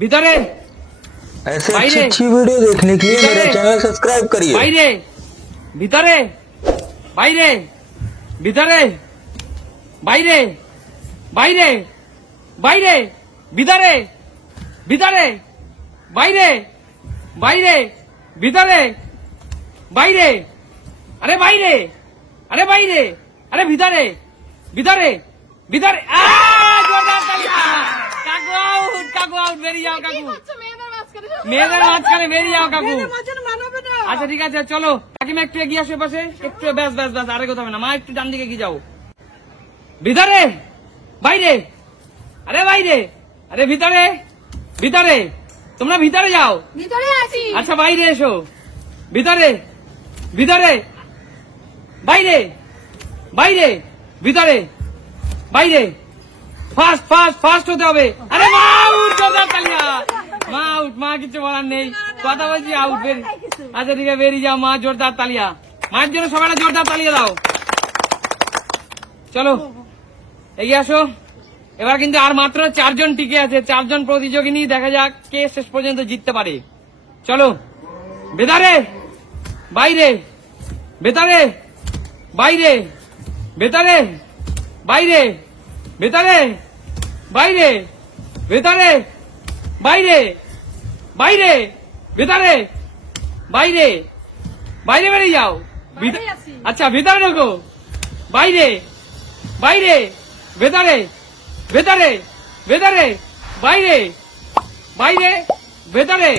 ভিতরে ऐसे अच्छी वीडियो देखने के लिए मेरा चैनल सब्सक्राइब करिए। বাইরে ভিতরে বাইরে ভিতরে বাইরে বাইরে বাইরে ভিতরে ভিতরে বাইরে বাইরে ভিতরে বাইরে আরে বাইরে আরে বাইরে আরে ভিতরে ভিতরে ভিতরে কাকু আউট কাকু আউট বেরিয়ে যাও কাকু মেয়েদের মাঝখানে বেরিয়ে যাও কাকু আচ্ছা ঠিক আছে চলো কাকিমা একটু এগিয়ে আসো পাশে একটু ব্যাস ব্যাস ব্যাস আরে কথা হবে না মা একটু ডান দিকে এগিয়ে যাও ভিতরে বাইরে আরে বাইরে আরে ভিতরে ভিতরে তোমরা ভিতরে যাও ভিতরে আছি আচ্ছা বাইরে এসো ভিতরে ভিতরে বাইরে বাইরে ভিতরে বাইরে ফাস্ট ফাস্ট ফাস্ট হতে হবে আরে মা আউট জোরদার তালিয়া মা আউট মা কিছু বলার নেই কথা বলছি আউট আচ্ছা ঠিক আছে বেরিয়ে যাও মা জোরদার তালিয়া মায়ের জন্য সবাই জোরদার তালিয়া দাও চলো এগিয়ে আসো এবার কিন্তু আর মাত্র 4 জন টিকে আছে 4 জন প্রতিযোগিনী দেখা যাক কে শেষ পর্যন্ত জিততে পারে চলো ভেতরে বাইরে ভেতরে বাইরে ভেতরে বাইরে ভেতরে বাইরে ভেতরে বাইরে বাইরে ভেতরে বাইরে বাইরে বেরিয়ে যাও আচ্ছা ভেতরে ঢোকো বাইরে বাইরে ভেতরে ভেতরে ভেতরে বাইরে বাইরে ভেতরে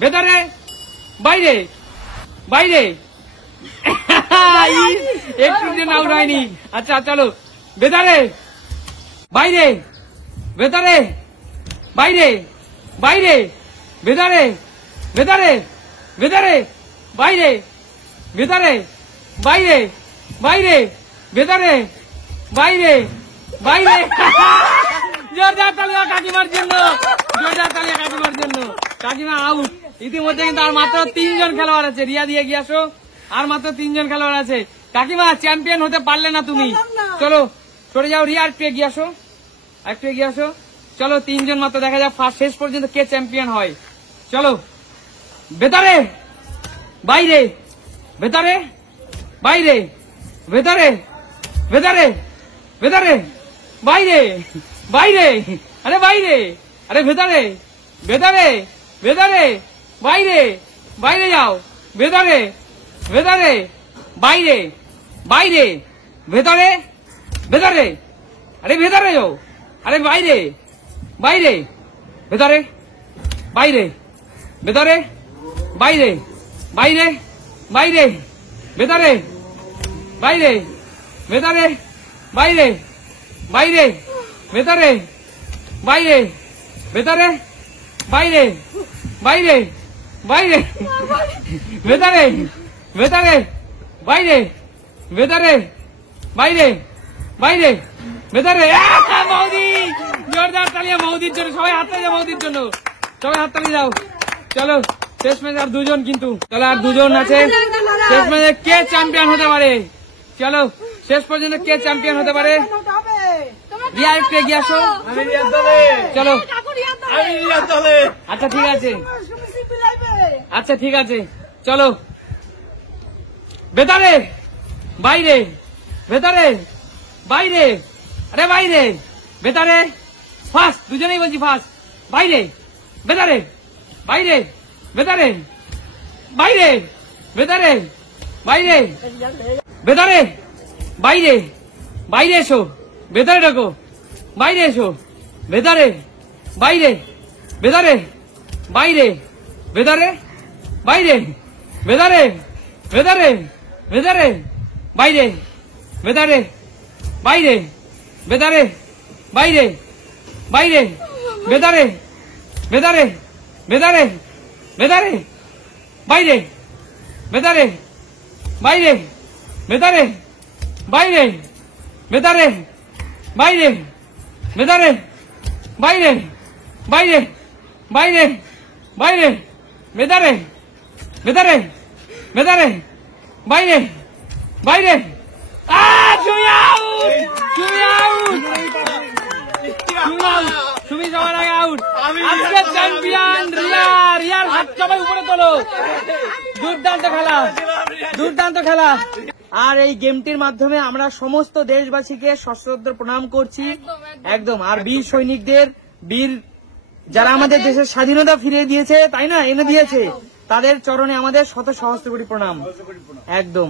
ভেতরে বাইরে বাইরে একটু দিন আউট হয়নি আচ্ছা চলো ভেতরে বাইরে ভেতরে বাইরে বাইরে ভেতরে ভেতরে ভেতরে বাইরে ভেতরে বাইরে বাইরে ভেতরে বাইরে বাইরে জোরদার তালিয়া কাকিমার জন্য জোরদার তালিয়া কাকিমার জন্য কাকিমা আউট ইতিমধ্যে কিন্তু আর মাত্র 3 জন খেলোয়াড় আছে রিয়া দিয়ে গিয়ে আসো আর মাত্র 3 জন খেলোয়াড় আছে কাকিমা চ্যাম্পিয়ন হতে পারলে না তুমি চলো সরে যাও রিয়া একটু এগিয়ে আসো একটু এগিয়ে আসো চলো 3 জন মাত্র দেখা যাক ফার্স্ট শেষ পর্যন্ত কে চ্যাম্পিয়ন হয় চলো ভেতরে বাইরে ভেতরে বাইরে ভেতরে ভেতরে ভেতরে বাইরে বাইরে আরে বাইরে আরে ভেতরে ভেতরে ভেতরে বাইরে বাইরে যাও ভেতরে ভেতরে বাইরে বাইরে ভেতরে ভেতরে আরে ভেতরে যাও আরে বাইরে বাইরে ভেতরে বাইরে ভেতরে বাইরে বাইরে বাইরে ভেতরে বাইরে ভেতরে বাইরে বাইরে ভেতরে বাইরে ভেতরে বাইরে বাইরে বাইরে ভেতরে ভেতরে বাইরে ভেতরে বাইরে বাইরে ভেতরে মৌদি জোরদার তালিয়া মৌদির জন্য সবাই হাত তালি মৌদির জন্য সবাই হাত তালি যাও চলো শেষ ম্যাচে আর 2 জন কিন্তু চলো আর 2 জন আছে শেষ ম্যাচে কে চ্যাম্পিয়ন হতে পারে চলো শেষ পর্যন্ত কে চ্যাম্পিয়ন হতে পারে রিয়া একটু এগিয়ে আসো চলো আচ্ছা ঠিক আছে আচ্ছা ঠিক আছে চলো ভেতরে বাইরে ভেতরে বাইরে আরে বাইরে ভেতরে ফার্স্ট দুজনেই বলছি ফার্স্ট বাইরে ভেতরে বাইরে ভেতরে বাইরে ভেতরে বাইরে ভেতরে বাইরে বাইরে এসো ভেতরে ঢোকো বাইরে এসো ভেতরে বাইরে ভেতরে বাইরে ভেতরে বাইরে ভেতরে ভেতরে ভেতরে বাইরে ভেতরে বাইরে ভেতরে বাইরে বাইরে ভেতরে ভেতরে ভেতরে ভেতরে বাইরে ভেতরে বাইরে ভেতরে বাইরে ভেতরে বাইরে ভেতরে বাইরে বাইরে বাইরে বাইরে ভেতরে ভেতরে ভেতরে বাইরে বাইরে তুমি আউট তুমি আউট তুমি সবার আগে আউট আমাদের চ্যাম্পিয়ন রিয়া। রিয়ার হাত সবাই উপরে তোলো। দুর্দান্ত খেলা, দুর্দান্ত খেলা। আর এই গেমটির মাধ্যমে আমরা সমস্ত দেশবাসীকে সশ্রদ্ধ প্রণাম করছি একদম। আর বীর সৈনিকদের, বীর যারা আমাদের দেশের স্বাধীনতা ফিরিয়ে দিয়েছে, তাই না, এনে দিয়েছে, তাদের চরণে আমাদের শত সহস্র কোটি প্রণাম একদম।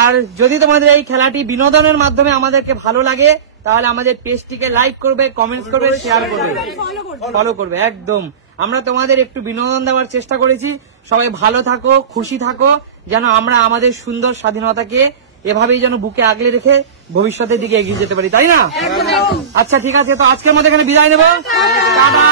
আর যদি তোমাদের এই খেলাটি বিনোদনের মাধ্যমে আমাদেরকে ভালো লাগে, তাহলে আমাদের পেজটিকে লাইক করবে, কমেন্টস করবে, শেয়ার করবে, ফলো করবে একদম। আমরা তোমাদের একটু বিনোদন দেওয়ার চেষ্টা করেছি। সবাই ভালো থাকো, খুশি থাকো, যেন আমরা আমাদের সুন্দর স্বাধীনতাকে এভাবেই যেন বুকে আগলে রেখে ভবিষ্যতের দিকে এগিয়ে যেতে পারি, তাই না? আচ্ছা ঠিক আছে, তো আজকের মধ্যে এখানে বিদায় নেবো। টাটা।